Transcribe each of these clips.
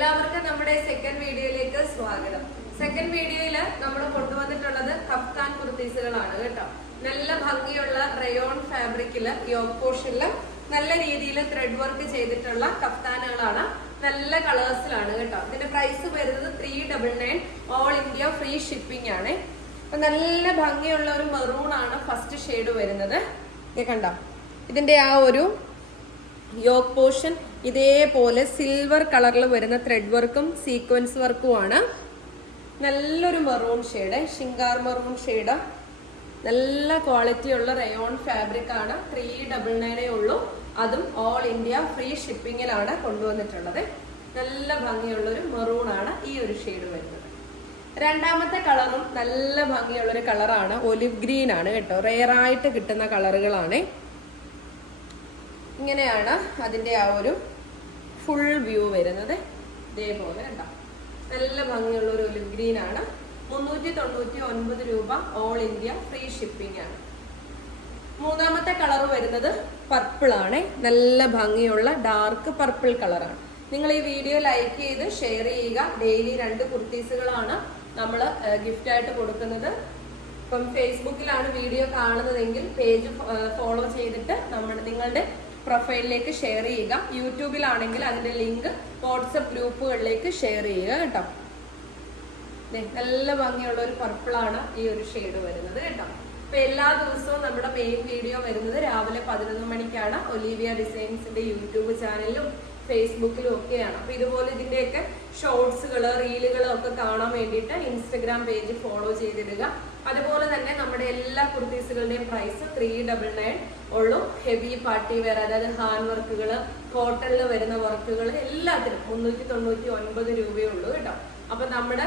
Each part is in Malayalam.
എല്ലാവർക്കും നമ്മുടെ സെക്കൻഡ് വീഡിയോയിലേക്ക് സ്വാഗതം. സെക്കൻഡ് വീഡിയോയിൽ നമ്മൾ കൊണ്ടുവന്നിട്ടുള്ളത് കഫ്താൻ കുർത്തീസുകളാണ് കേട്ടോ. നല്ല ഭംഗിയുള്ള റയോൺ ഫാബ്രിക്കിൽ യോഗ് പോർഷനിൽ നല്ല രീതിയിൽ ത്രെഡ് വർക്ക് ചെയ്തിട്ടുള്ള കഫ്താനുകളാണ്. നല്ല കളേഴ്സിലാണ് കേട്ടോ. ഇതിന്റെ പ്രൈസ് വരുന്നത് three double nine all India free shipping ആണ്. നല്ല ഭംഗിയുള്ള ഒരു മെറൂൺ ആണ് ഫസ്റ്റ് ഷെയ്ഡ് വരുന്നത്. കണ്ടോ? ഇതിന്റെ ആ ഒരു യോഗ് പോർഷൻ ഇതേപോലെ സിൽവർ കളറിൽ വരുന്ന ത്രെഡ് വർക്കും സീക്വൻസ് വർക്കുമാണ് നല്ലൊരു മെറൂൺ ഷെയ്ഡ് ഷിങ്കാർ മെറൂൺ ഷെയ്ഡ് നല്ല ക്വാളിറ്റി ഉള്ള റയോൺ ഫാബ്രിക് ആണ്. ത്രീ ഡബിൾ നയനേ ഉള്ളൂ. അതും ഓൾ ഇന്ത്യ ഫ്രീ ഷിപ്പിങ്ങിലാണ് കൊണ്ടുവന്നിട്ടുള്ളത്. നല്ല ഭംഗിയുള്ളൊരു മെറൂൺ ആണ് ഈ ഒരു ഷെയ്ഡ് വരുന്നത്. രണ്ടാമത്തെ കളറും നല്ല ഭംഗിയുള്ളൊരു കളറാണ് ഒലിവ് ഗ്രീൻ ആണ് കേട്ടോ. റെയർ ആയിട്ട് കിട്ടുന്ന കളറുകളാണ് ഇങ്ങനെയാണ് അതിന്റെ ആ ഒരു ഫുൾ വ്യൂ വരുന്നത്. ഇതേപോലെ കണ്ടോ. നല്ല ഭംഗിയുള്ള ഒരു ഒലിവ് ഗ്രീൻ ആണ്. മുന്നൂറ്റി തൊണ്ണൂറ്റി ഒൻപത് രൂപ ഓൾ ഇന്ത്യ ഫ്രീ ഷിപ്പിംഗ് ആണ്. മൂന്നാമത്തെ കളർ വരുന്നത് പർപ്പിൾ ആണ്. നല്ല ഭംഗിയുള്ള ഡാർക്ക് പർപ്പിൾ കളറാണ് നിങ്ങൾ ഈ വീഡിയോ ലൈക്ക് ചെയ്ത് ഷെയർ ചെയ്യുക. ഡെയിലി രണ്ട് കുർത്തീസുകളാണ് നമ്മൾ ഗിഫ്റ്റ് ആയിട്ട് കൊടുക്കുന്നത്. ഇപ്പം ഫേസ്ബുക്കിലാണ് വീഡിയോ കാണുന്നതെങ്കിൽ പേജ് ഫോളോ ചെയ്തിട്ട് നമ്മുടെ നിങ്ങളുടെ പ്രൊഫൈലിലേക്ക് ഷെയർ ചെയ്യുക. യൂട്യൂബിലാണെങ്കിൽ അതിന്റെ ലിങ്ക് വാട്സപ്പ് ഗ്രൂപ്പുകളിലേക്ക് ഷെയർ ചെയ്യുക കേട്ടോ. നല്ല ഭംഗിയുള്ള ഒരു പർപ്പിളാണ് ഈ ഒരു ഷെയ്ഡ് വരുന്നത് കേട്ടോ. അപ്പൊ എല്ലാ ദിവസവും നമ്മുടെ മെയിൻ വീഡിയോ വരുന്നത് രാവിലെ പതിനൊന്ന് മണിക്കാണ്. ഒലീവിയ ഡിസൈൻസിന്റെ യൂട്യൂബ് ചാനലിലും ഫേസ്ബുക്കിലും ഒക്കെയാണ്. അപ്പൊ ഇതുപോലെ ഇതിന്റെയൊക്കെ ഷോർട്സുകൾ റീലുകൾ ഒക്കെ കാണാൻ വേണ്ടിയിട്ട് ഇൻസ്റ്റഗ്രാം പേജ് ഫോളോ ചെയ്തിടുക. അതുപോലെ തന്നെ നമ്മുടെ എല്ലാ കുർത്തീസുകളുടെയും പ്രൈസ് ത്രീ ഡബിൾ നയൻ ഉള്ളൂ. ഹെവി പാർട്ടി വെയർ അതായത് ഹാൻഡ് വർക്കുകൾ കോട്ടണിൽ വരുന്ന വർക്കുകൾ എല്ലാത്തിനും മുന്നൂറ്റി തൊണ്ണൂറ്റി ഒൻപത് രൂപയേ ഉള്ളൂ കേട്ടോ. അപ്പൊ നമ്മുടെ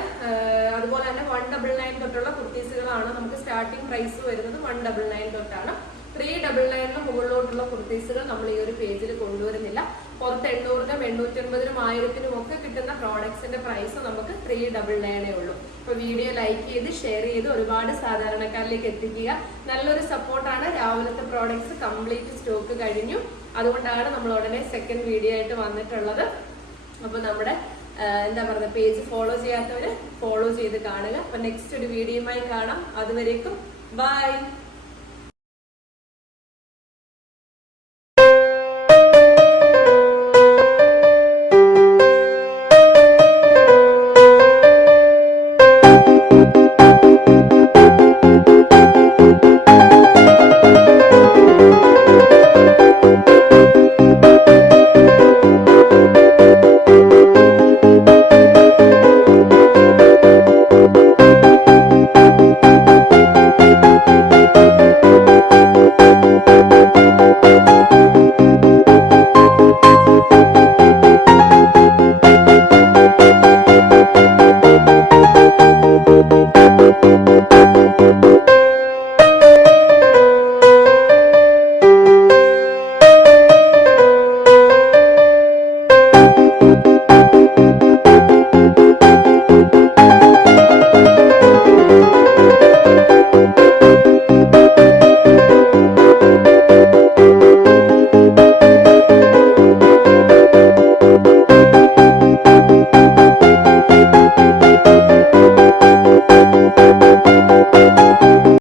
അതുപോലെ തന്നെ വൺ ഡബിൾ നയൻ തൊട്ടുള്ള കുർത്തീസുകളാണ് നമുക്ക് സ്റ്റാർട്ടിംഗ് പ്രൈസ് വരുന്നത് വൺ ഡബിൾ നയൻ തൊട്ടാണ്. ത്രീ ഡബിൾ നയനിന് മുകളിലോട്ടുള്ള കുർത്തീസുകൾ നമ്മൾ ഈ ഒരു പേജിൽ കൊണ്ടുവരുന്നില്ല. പുറത്ത് എണ്ണൂറിനും എണ്ണൂറ്റൊൻപതിനും ആയിരത്തിനും ഒക്കെ കിട്ടുന്ന പ്രോഡക്ട്സിന്റെ പ്രൈസ് നമുക്ക് ത്രീ ഡബിൾ നയനേ ഉള്ളൂ. അപ്പൊ വീഡിയോ ലൈക്ക് ചെയ്ത് ഷെയർ ചെയ്ത് ഒരുപാട് സാധാരണക്കാരിലേക്ക് എത്തിക്കുക. നല്ലൊരു സപ്പോർട്ടാണ് രാവിലത്തെ പ്രോഡക്ട്സ് കംപ്ലീറ്റ് സ്റ്റോക്ക് കഴിഞ്ഞു. അതുകൊണ്ടാണ് നമ്മൾ ഉടനെ സെക്കൻഡ് വീഡിയോ ആയിട്ട് വന്നിട്ടുള്ളത്. അപ്പൊ നമ്മുടെ എന്താ പറയുക പേജ് ഫോളോ ചെയ്യാത്തവര് ഫോളോ ചെയ്ത് കാണുക. അപ്പൊ നെക്സ്റ്റ് ഒരു വീഡിയോയുമായി കാണാം. അതുവരേക്കും ബൈ